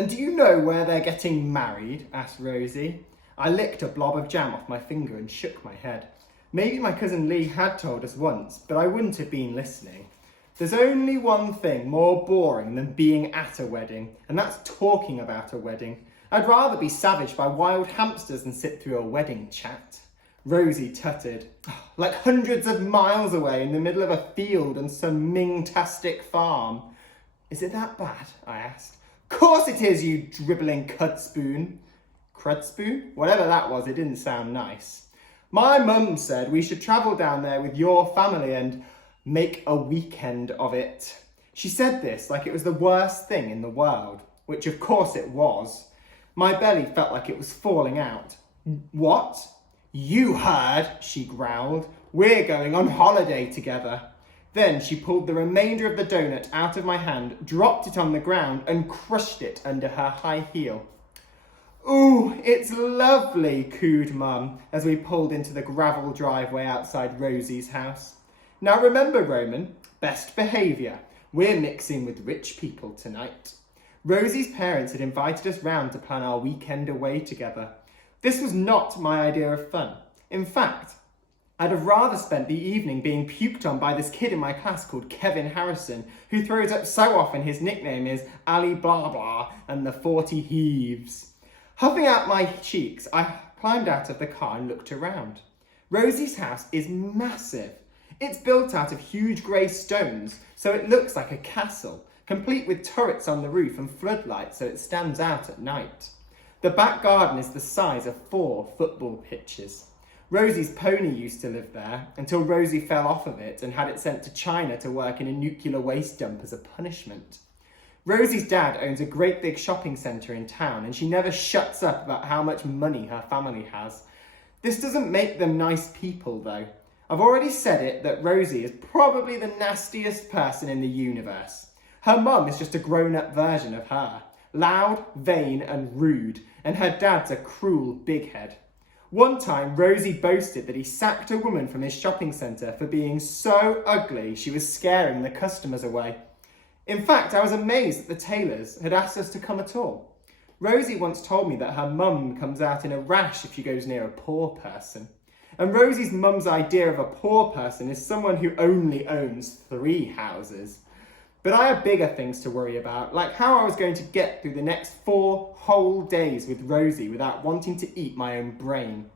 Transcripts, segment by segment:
"And do you know where they're getting married?" asked Rosie. I licked a blob of jam off my finger and shook my head. Maybe my cousin Lee had told us once, but I wouldn't have been listening. There's only one thing more boring than being at a wedding, and that's talking about a wedding. I'd rather be savaged by wild hamsters than sit through a wedding chat. Rosie tutted. "Like hundreds of miles away in the middle of a field on some Ming-tastic farm." "Is it that bad?" I asked. "Course it is, you dribbling cudspoon." Crudspoon? Whatever that was, it didn't sound nice. "My mum said we should travel down there with your family and make a weekend of it." She said this like it was the worst thing in the world, which of course it was. My belly felt like it was falling out. "What?" "You heard," she growled. "We're going on holiday together." Then she pulled the remainder of the donut out of my hand, dropped it on the ground and crushed it under her high heel. "Ooh, it's lovely," cooed Mum as we pulled into the gravel driveway outside Rosie's house. "Now remember, Roman, best behaviour. We're mixing with rich people tonight." Rosie's parents had invited us round to plan our weekend away together. This was not my idea of fun. In fact, I'd have rather spent the evening being puked on by this kid in my class called Kevin Harrison, who throws up so often his nickname is Ali Blah Blah and the 40 Heaves. Huffing out my cheeks, I climbed out of the car and looked around. Rosie's house is massive. It's built out of huge grey stones, so it looks like a castle, complete with turrets on the roof and floodlights so it stands out at night. The back garden is the size of 4 football pitches. Rosie's pony used to live there until Rosie fell off of it and had it sent to China to work in a nuclear waste dump as a punishment. Rosie's dad owns a great big shopping centre in town and she never shuts up about how much money her family has. This doesn't make them nice people though. I've already said it that Rosie is probably the nastiest person in the universe. Her mum is just a grown-up version of her. Loud, vain and rude, and her dad's a cruel big head. One time, Rosie boasted that he sacked a woman from his shopping centre for being so ugly she was scaring the customers away. In fact, I was amazed that the tailors had asked us to come at all. Rosie once told me that her mum comes out in a rash if she goes near a poor person. And Rosie's mum's idea of a poor person is someone who only owns 3 houses. But I had bigger things to worry about, like how I was going to get through the next 4 whole days with Rosie without wanting to eat my own brain.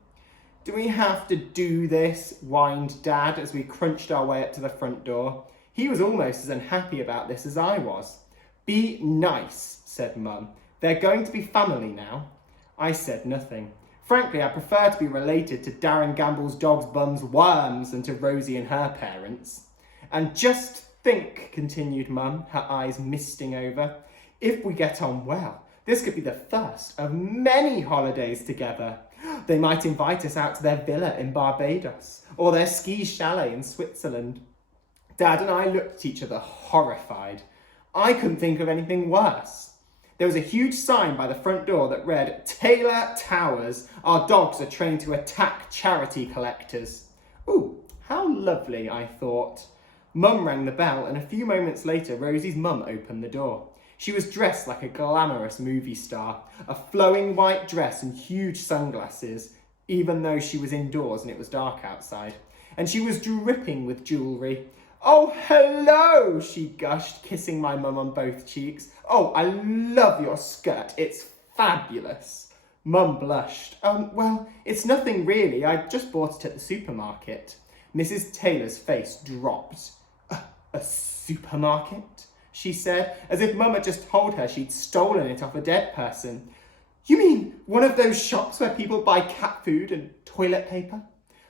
"Do we have to do this?" whined Dad as we crunched our way up to the front door. He was almost as unhappy about this as I was. "Be nice," said Mum. "They're going to be family now." I said nothing. Frankly, I prefer to be related to Darren Gamble's Dog's Bum's Worms than to Rosie and her parents. "And just think," continued Mum, her eyes misting over, "if we get on well, this could be the first of many holidays together. They might invite us out to their villa in Barbados or their ski chalet in Switzerland." Dad and I looked at each other horrified. I couldn't think of anything worse. There was a huge sign by the front door that read, "Taylor Towers, our dogs are trained to attack charity collectors." Ooh, how lovely, I thought. Mum rang the bell and a few moments later Rosie's mum opened the door. She was dressed like a glamorous movie star, a flowing white dress and huge sunglasses, even though she was indoors and it was dark outside. And she was dripping with jewellery. "Oh, hello," she gushed, kissing my mum on both cheeks. "Oh, I love your skirt, it's fabulous." Mum blushed. Well, it's nothing really, I just bought it at the supermarket." Mrs. Taylor's face dropped. A supermarket?" she said, as if Mum had just told her she'd stolen it off a dead person. "You mean one of those shops where people buy cat food and toilet paper?"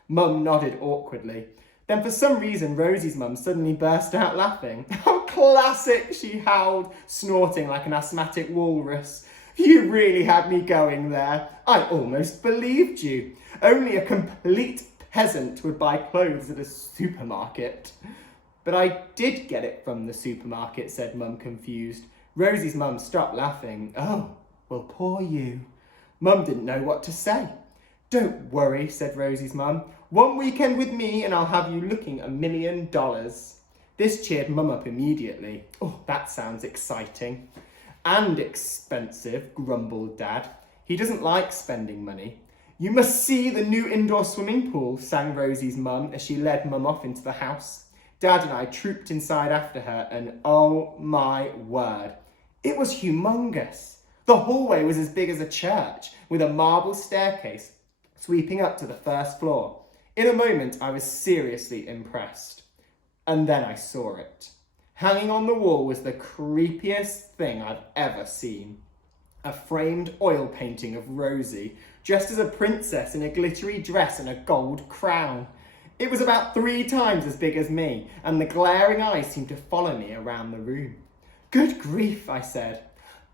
Mum nodded awkwardly. Then for some reason Rosie's mum suddenly burst out laughing. "Oh, classic," she howled, snorting like an asthmatic walrus. "You really had me going there. I almost believed you. Only a complete peasant would buy clothes at a supermarket." "But I did get it from the supermarket," said Mum, confused. Rosie's mum stopped laughing. "Oh, well, poor you." Mum didn't know what to say. "Don't worry," said Rosie's mum. "One weekend with me and I'll have you looking $1 million. This cheered Mum up immediately. "Oh, that sounds exciting." And expensive, grumbled Dad. He doesn't like spending money. You must see the new indoor swimming pool, sang Rosie's mum as she led Mum off into the house. Dad and I trooped inside after her, and oh my word, it was humongous. The hallway was as big as a church, with a marble staircase sweeping up to the first floor. In a moment, I was seriously impressed. And then I saw it. Hanging on the wall was the creepiest thing I've ever seen. A framed oil painting of Rosie, dressed as a princess in a glittery dress and a gold crown. It was about 3 times as big as me, and the glaring eyes seemed to follow me around the room. Good grief, I said.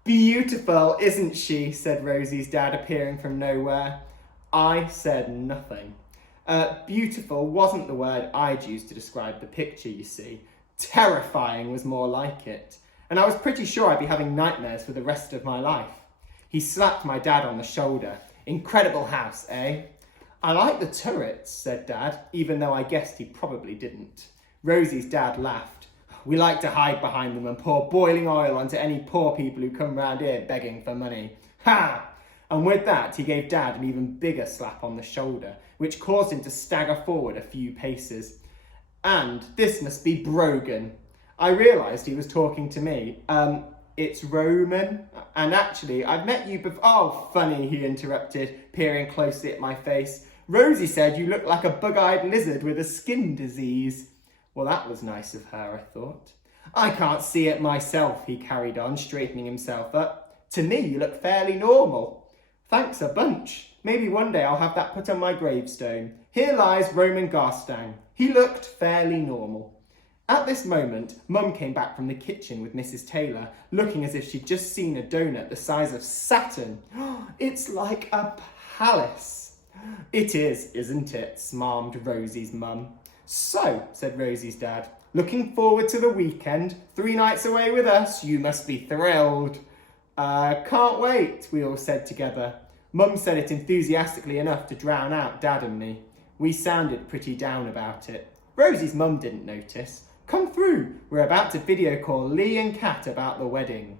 Beautiful, isn't she? Said Rosie's dad, appearing from nowhere. I said nothing. Beautiful wasn't the word I'd used to describe the picture, you see. Terrifying was more like it, and I was pretty sure I'd be having nightmares for the rest of my life. He slapped my dad on the shoulder. Incredible house, eh? I like the turrets, said Dad, even though I guessed he probably didn't. Rosie's dad laughed. We like to hide behind them and pour boiling oil onto any poor people who come round here begging for money. Ha! And with that, he gave Dad an even bigger slap on the shoulder, which caused him to stagger forward a few paces. And this must be Brogan. I realised he was talking to me. It's Roman. And actually, I've met you before. Oh, funny, he interrupted, peering closely at my face. Rosie said you looked like a bug-eyed lizard with a skin disease. Well, that was nice of her, I thought. I can't see it myself, he carried on, straightening himself up. To me, you look fairly normal. Thanks a bunch. Maybe one day I'll have that put on my gravestone. Here lies Roman Garstang. He looked fairly normal. At this moment, Mum came back from the kitchen with Mrs. Taylor, looking as if she'd just seen a donut the size of Saturn. It's like a palace. It is, isn't it? Smarmed Rosie's mum. So, said Rosie's dad, looking forward to the weekend. 3 nights away with us. You must be thrilled. Can't wait, we all said together. Mum said it enthusiastically enough to drown out Dad and me. We sounded pretty down about it. Rosie's mum didn't notice. Come through, we're about to video call Lee and Kat about the wedding.